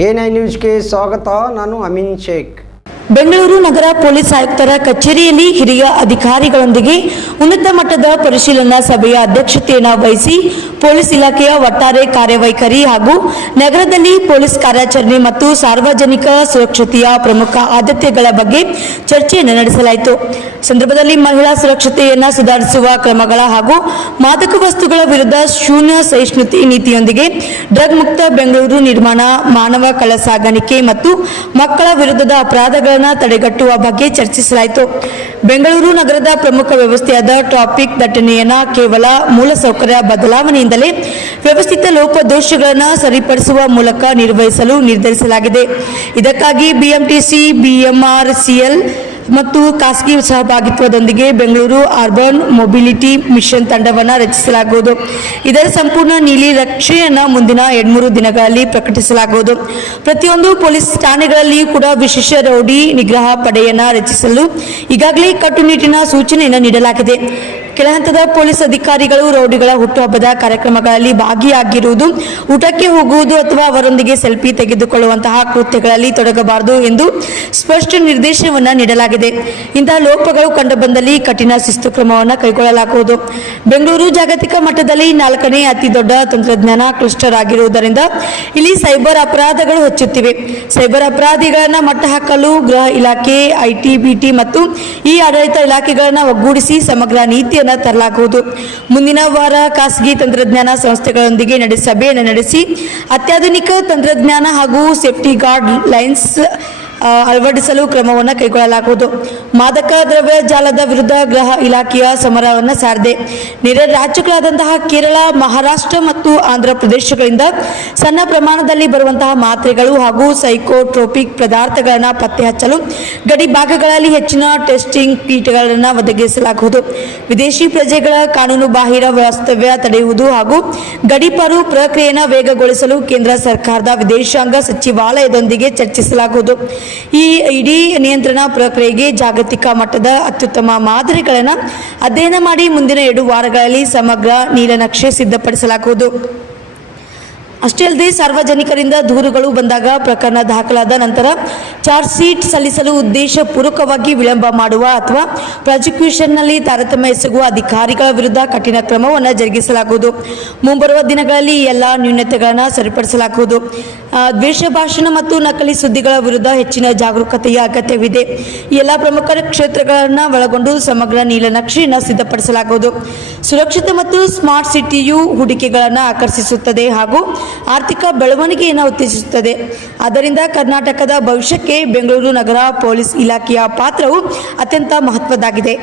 A9 ನ್ಯೂಸ್ಗೆ ಸ್ವಾಗತ. ನಾನು ಅಮೀನ್ ಶೇಖ್. ಬೆಂಗಳೂರು ನಗರ ಪೊಲೀಸ್ ಆಯುಕ್ತರ ಕಚೇರಿಯಲ್ಲಿ ಹಿರಿಯ ಅಧಿಕಾರಿಗಳೊಂದಿಗೆ ಉನ್ನತ ಮಟ್ಟದ ಪರಿಶೀಲನಾ ಸಭೆಯ ಅಧ್ಯಕ್ಷತೆಯನ್ನು ವಹಿಸಿ ಪೊಲೀಸ್ ಇಲಾಖೆಯ ಒಟ್ಟಾರೆ ಕಾರ್ಯವೈಖರಿ ಹಾಗೂ ನಗರದಲ್ಲಿ ಪೊಲೀಸ್ ಕಾರ್ಯಾಚರಣೆ ಮತ್ತು ಸಾರ್ವಜನಿಕ ಸುರಕ್ಷತೆಯ ಪ್ರಮುಖ ಆದ್ಯತೆಗಳ ಬಗ್ಗೆ ಚರ್ಚೆಯನ್ನು ನಡೆಸಲಾಯಿತು. ಸಂದರ್ಭದಲ್ಲಿ ಮಹಿಳಾ ಸುರಕ್ಷತೆಯನ್ನು ಸುಧಾರಿಸುವ ಕ್ರಮಗಳ ಹಾಗೂ ಮಾದಕ ವಸ್ತುಗಳ ವಿರುದ್ಧ ಶೂನ್ಯ ಸಹಿಷ್ಣುತೆ ನೀತಿಯೊಂದಿಗೆ ಡ್ರಗ್ ಮುಕ್ತ ಬೆಂಗಳೂರು ನಿರ್ಮಾಣ, ಮಾನವ ಕಳ್ಳಸಾಗಾಣಿಕೆ ಮತ್ತು ಮಕ್ಕಳ ವಿರುದ್ಧದ ಅಪರಾಧಗಳನ್ನು ತಡೆಗಟ್ಟುವ ಬಗ್ಗೆ ಚರ್ಚಿಸಲಾಯಿತು. ಬೆಂಗಳೂರು ನಗರದ ಪ್ರಮುಖ ವ್ಯವಸ್ಥೆಯಾದ ಟ್ರಾಫಿಕ್ ದಟ್ಟಣೆಯನ್ನು ಕೇವಲ ಮೂಲಸೌಕರ್ಯ ಬದಲಾವಣೆಯಿಂದಲೇ ವ್ಯವಸ್ಥಿತ ಲೋಪದೋಷಗಳನ್ನು ಸರಿಪಡಿಸುವ ಮೂಲಕ ನಿರ್ವಹಿಸಲು ನಿರ್ಧರಿಸಲಾಗಿದೆ. ಇದಕ್ಕಾಗಿ ಬಿಎಂಟಿಸಿ, ಬಿಎಂಆರ್ಸಿಎಲ್ ಮತ್ತು ಖಾಸಗಿ ಸಹಭಾಗಿತ್ವದೊಂದಿಗೆ ಬೆಂಗಳೂರು ಅರ್ಬನ್ ಮೊಬಿಲಿಟಿ ಮಿಷನ್ ತಂಡವನ್ನು ರಚಿಸಲಾಗುವುದು. ಇದರ ಸಂಪೂರ್ಣ ನೀಲಿ ನಕ್ಷೆಯನ್ನು ಮುಂದಿನ 2-3 ದಿನಗಳಲ್ಲಿ ಪ್ರಕಟಿಸಲಾಗುವುದು. ಪ್ರತಿಯೊಂದು ಪೊಲೀಸ್ ಠಾಣೆಗಳಲ್ಲಿಯೂ ಕೂಡ ವಿಶೇಷ ರೌಡಿ ನಿಗ್ರಹ ಪಡೆಯನ್ನು ರಚಿಸಲು ಈಗಾಗಲೇ ಕಟ್ಟುನಿಟ್ಟಿನ ಸೂಚನೆಯನ್ನು ನೀಡಲಾಗಿದೆ. ಕೆಳಹಂತದ ಪೊಲೀಸ್ ಅಧಿಕಾರಿಗಳು ರೌಡಿಗಳ ಹುಟ್ಟುಹಬ್ಬದ ಕಾರ್ಯಕ್ರಮಗಳಲ್ಲಿ ಭಾಗಿಯಾಗಿರುವುದು, ಊಟಕ್ಕೆ ಹೋಗುವುದು ಅಥವಾ ಅವರೊಂದಿಗೆ ಸೆಲ್ಫಿ ತೆಗೆದುಕೊಳ್ಳುವಂತಹ ಕೃತ್ಯಗಳಲ್ಲಿ ತೊಡಗಬಾರದು ಎಂದು ಸ್ಪಷ್ಟ ನಿರ್ದೇಶನವನ್ನು ನೀಡಲಾಗಿದೆ. ಇಂತಹ ಲೋಪಗಳು ಕಂಡುಬಂದಲ್ಲಿ ಕಠಿಣ ಶಿಸ್ತು ಕ್ರಮವನ್ನು ಕೈಗೊಳ್ಳಲಾಗುವುದು. ಬೆಂಗಳೂರು ಜಾಗತಿಕ ಮಟ್ಟದಲ್ಲಿ 4ನೇ ಅತಿ ದೊಡ್ಡ ತಂತ್ರಜ್ಞಾನ ಕ್ಲಸ್ಟರ್ ಆಗಿರುವುದರಿಂದ ಇಲ್ಲಿ ಸೈಬರ್ ಅಪರಾಧಗಳು ಹೆಚ್ಚುತ್ತಿವೆ. ಸೈಬರ್ ಅಪರಾಧಿಗಳನ್ನು ಮಟ್ಟ ಹಾಕಲು ಗೃಹ ಇಲಾಖೆ, ಐಟಿ, ಬಿಟಿ ಮತ್ತು ಈ ಆಡಳಿತ ಇಲಾಖೆಗಳನ್ನು ಒಗ್ಗೂಡಿಸಿ ಸಮಗ್ರ ನೀತಿ ತರಲಾಗುವುದು. ಮುಂದಿನ ವಾರ ಖಾಸಗಿ ತಂತ್ರಜ್ಞಾನ ಸಂಸ್ಥೆಗಳೊಂದಿಗೆ ಸಭೆಯನ್ನು ನಡೆಸಿ ಅತ್ಯಾಧುನಿಕ ತಂತ್ರಜ್ಞಾನ ಹಾಗೂ ಸೇಫ್ಟಿ ಗಾರ್ಡ್ ಲೈನ್ಸ್ ಅಳವಡಿಸಲು ಕ್ರಮವನ್ನು ಕೈಗೊಳ್ಳಲಾಗುವುದು. ಮಾದಕ ದ್ರವ್ಯ ಜಾಲದ ವಿರುದ್ಧ ಗೃಹ ಇಲಾಖೆಯ ಸಮರವನ್ನು ಸಾರಿದೆ. ನೆರೆ ರಾಜ್ಯಗಳಾದಂತಹ ಕೇರಳ, ಮಹಾರಾಷ್ಟ್ರ ಮತ್ತು ಆಂಧ್ರ ಪ್ರದೇಶಗಳಿಂದ ಸಣ್ಣ ಪ್ರಮಾಣದಲ್ಲಿ ಬರುವಂತಹ ಮಾತ್ರೆಗಳು ಹಾಗೂ ಸೈಕೋಟ್ರೋಪಿಕ್ ಪದಾರ್ಥಗಳನ್ನು ಪತ್ತೆ ಹಚ್ಚಲು ಗಡಿ ಭಾಗಗಳಲ್ಲಿ ಹೆಚ್ಚಿನ ಟೆಸ್ಟಿಂಗ್ ಕಿಟ್ಗಳನ್ನು ಒದಗಿಸಲಾಗುವುದು. ವಿದೇಶಿ ಪ್ರಜೆಗಳ ಕಾನೂನು ಬಾಹಿರ ವಾಸ್ತವ್ಯ ತಡೆಯುವುದು ಹಾಗೂ ಗಡೀಪಾರು ಪ್ರಕ್ರಿಯೆಯನ್ನು ವೇಗಗೊಳಿಸಲು ಕೇಂದ್ರ ಸರ್ಕಾರದ ವಿದೇಶಾಂಗ ಸಚಿವಾಲಯದೊಂದಿಗೆ ಚರ್ಚಿಸಲಾಗುವುದು. ಈ ಇಡೀ ನಿಯಂತ್ರಣ ಪ್ರಕ್ರಿಯೆಗೆ ಜಾಗತಿಕ ಮಟ್ಟದ ಅತ್ಯುತ್ತಮ ಮಾದರಿಗಳನ್ನು ಅಧ್ಯಯನ ಮಾಡಿ ಮುಂದಿನ 2 ವಾರಗಳಲ್ಲಿ ಸಮಗ್ರ ನೀಲನಕ್ಷೆ ಸಿದ್ಧಪಡಿಸಲಾಗುವುದು. ಅಷ್ಟೇ ಅಲ್ಲದೆ ಸಾರ್ವಜನಿಕರಿಂದ ದೂರುಗಳು ಬಂದಾಗ ಪ್ರಕರಣ ದಾಖಲಾದ ನಂತರ ಚಾರ್ಜ್ ಶೀಟ್ ಸಲ್ಲಿಸಲು ಉದ್ದೇಶಪೂರ್ವಕವಾಗಿ ವಿಳಂಬ ಮಾಡುವ ಅಥವಾ ಪ್ರಾಸಿಕ್ಯೂಷನ್ನಲ್ಲಿ ತಾರತಮ್ಯ ಎಸಗುವ ಅಧಿಕಾರಿಗಳ ವಿರುದ್ಧ ಕಠಿಣ ಕ್ರಮವನ್ನು ಜರುಗಿಸಲಾಗುವುದು. ಮುಂಬರುವ ದಿನಗಳಲ್ಲಿ ಈ ಎಲ್ಲ ನ್ಯೂನತೆಗಳನ್ನು ಸರಿಪಡಿಸಲಾಗುವುದು. ದ್ವೇಷ ಭಾಷಣ ಮತ್ತು ನಕಲಿ ಸುದ್ದಿಗಳ ವಿರುದ್ಧ ಹೆಚ್ಚಿನ ಜಾಗರೂಕತೆಯ ಅಗತ್ಯವಿದೆ. ಈ ಎಲ್ಲ ಪ್ರಮುಖ ಕ್ಷೇತ್ರಗಳನ್ನು ಒಳಗೊಂಡು ಸಮಗ್ರ ನೀಲನಕ್ಷೆಯನ್ನು ಸಿದ್ಧಪಡಿಸಲಾಗುವುದು. ಸುರಕ್ಷಿತ ಮತ್ತು ಸ್ಮಾರ್ಟ್ ಸಿಟಿಯು ಹೂಡಿಕೆಗಳನ್ನು ಆಕರ್ಷಿಸುತ್ತದೆ ಹಾಗೂ ಆರ್ಥಿಕ ಬೆಳವಣಿಗೆಯನ್ನು ಉತ್ತೇಜಿಸುತ್ತದೆ. ಆದ್ದರಿಂದ ಕರ್ನಾಟಕದ ಭವಿಷ್ಯಕ್ಕೆ ಬೆಂಗಳೂರು ನಗರ ಪೊಲೀಸ್ ಇಲಾಖೆಯ ಪಾತ್ರವು ಅತ್ಯಂತ ಮಹತ್ವದ್ದಾಗಿದೆ.